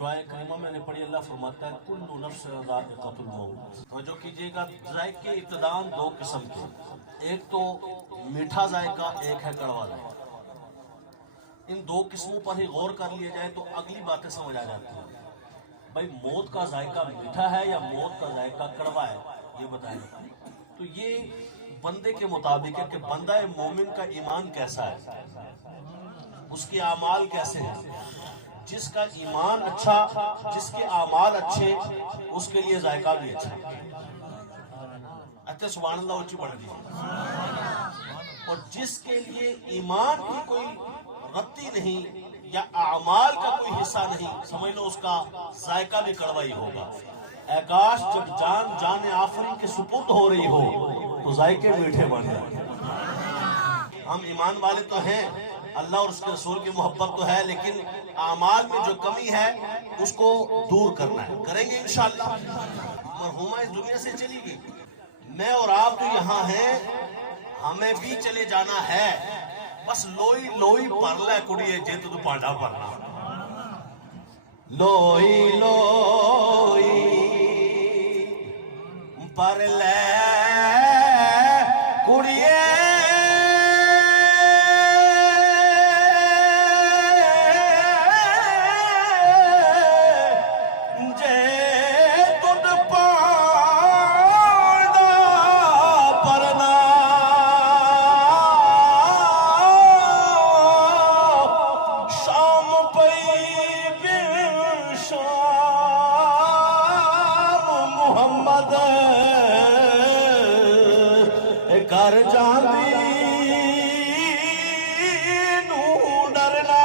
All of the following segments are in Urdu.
دعائے کریمہ میں نے پڑھی، اللہ فرماتا ہے کل نفس ذائقۃ الموت۔ توجہ کیجئے گا، ذائقے ابتداءً دو قسم کے، ایک تو میٹھا ذائقہ، ایک ہے کڑوا ذائقہ۔ ان دو قسموں پر ہی غور کر لیا جائے تو اگلی باتیں سمجھ آ جاتی ہیں۔ بھائی موت کا ذائقہ میٹھا ہے یا موت کا ذائقہ کڑوا ہے، یہ بتائیں۔ تو یہ بندے کے مطابق ہے کہ بندہ مومن کا ایمان کیسا ہے، اس کے اعمال کیسے ہیں۔ جس کا ایمان اچھا، جس کے اعمال اچھے، اس کے لیے ذائقہ بھی اچھا۔ اچھا سبحان اللہ اچھی پڑھ دیجیے۔ اور جس کے لیے ایمان کی کوئی رتی نہیں یا اعمال کا کوئی حصہ نہیں، سمجھ لو اس کا ذائقہ بھی کڑوا ہی ہوگا۔ اے کاش جب جان آفرین کے سپرد ہو رہی ہو تو ذائقے میٹھے بن جائیں۔ ہم ایمان والے تو ہیں، اللہ اور اس کے رسول کی محبت تو ہے، لیکن اعمال میں جو کمی ہے اس کو دور کرنا ہے، کریں گے انشاءاللہ۔ مرحومہ اس دنیا سے چلی گئی، میں اور آپ تو یہاں ہیں، ہمیں بھی چلے جانا ہے، بس لوئی لوئی پر لے کڑیے جے تو پانڈا پرنا، لوئی لوئی پر لے کڑیے کر جاندی نو ڈرنا۔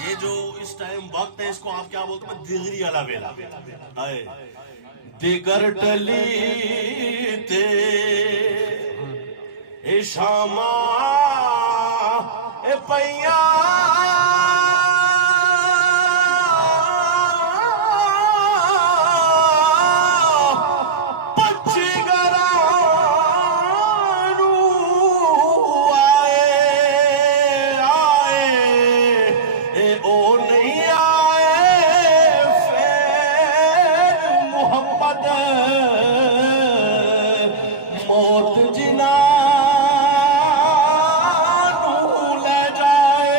یہ جو اس ٹائم وقت ہے اس کو آپ کیا بولتے ہیں؟ دیگری والا ویلا آئے دیگر ٹلی تے اے شاما اے پیاں موت جنا نو لے جائے،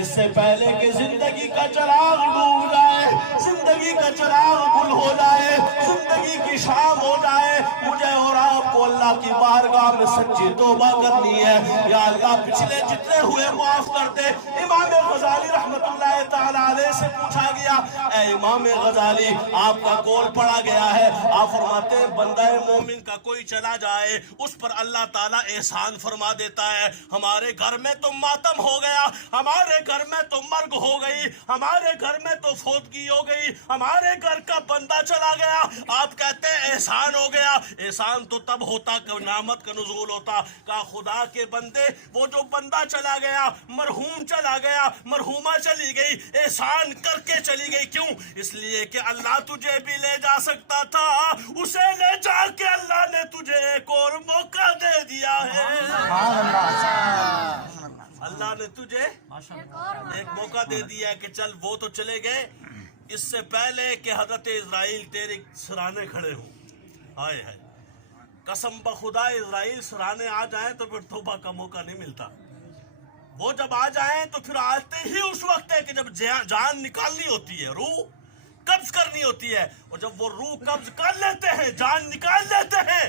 اس سے پہلے کہ زندگی کا چراغ ڈوب جائے، زندگی کا چراغ گل ہو جائے، زندگی کی شام ہو جائے، مجھے اور آپ کو اللہ کی بارگاہ میں سچی توبہ کرنی ہے۔ یا اللہ پچھلے جتنے ہوئے معاف کر دے۔ امام غزالی رحمت اللہ تعالیٰ علیہ سے پوچھا گیا، اے امام غزالی آپ کا قول پڑھا گیا ہے، آپ فرماتے ہیں بندہ مومن کا کوئی چلا جائے اس پر اللہ تعالیٰ احسان فرما دیتا ہے۔ ہمارے گھر میں تو ماتم ہو گیا، ہمارے گھر میں تو مرگ ہو گئی، ہمارے گھر میں تو فوتگی ہو گئی، ہمارے گھر کا بندہ چلا گیا، آپ کہتے ہیں احسان ہو گیا۔ احسان تو تب ہوتا کہ نعمت کا نزول ہوتا۔ کہا خدا کے بندے وہ جو بندہ چلا گیا، مرحوم چلا گیا، مرحومہ چلی گئی، احسان کر کے چلی گئی، کیوں؟ اس لیے کہ اللہ تجھے بھی لے جا سکتا تھا، اسے لے جا کے اللہ نے تجھے ایک اور موقع دے دیا ہے۔ اللہ نے تجھے ایک موقع دے دیا ہے کہ چل وہ تو چلے گئے، اس سے پہلے کہ حضرت اسرائیل تیرے سرانے کھڑے ہوں۔ آئے ہے قسم بخدا اسرائیل سرانے آ جائیں تو پھر توبہ کا موقع نہیں ملتا۔ وہ جب آ جائیں تو پھر آتے ہی اس وقت ہے کہ جب جان نکالنی ہوتی ہے، روح قبض کرنی ہوتی ہے، اور جب وہ روح قبض کر لیتے ہیں، جان نکال لیتے ہیں،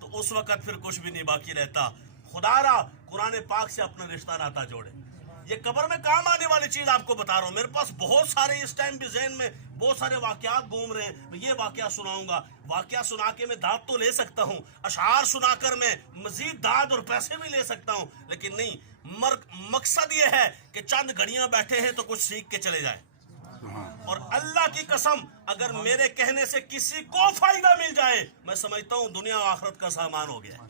تو اس وقت پھر کچھ بھی نہیں باقی رہتا۔ خدا را قرآن پاک سے اپنا رشتہ ناتا جوڑے۔ یہ قبر میں کام آنے والی چیز آپ کو بتا رہا ہوں، میرے پاس بہت سارے اس ٹائم بھی ذہن میں بہت سارے واقعات گھوم رہے ہیں، میں یہ واقعہ سناؤں گا، واقعہ سنا کے میں داد تو لے سکتا ہوں، اشعار سنا کر میں مزید داد اور پیسے بھی لے سکتا ہوں، لیکن نہیں، مقصد یہ ہے کہ چند گھڑیاں بیٹھے ہیں تو کچھ سیکھ کے چلے جائیں۔ اور اللہ کی قسم اگر میرے کہنے سے کسی کو فائدہ مل جائے، میں سمجھتا ہوں دنیا و آخرت کا سامان ہو گیا ہے۔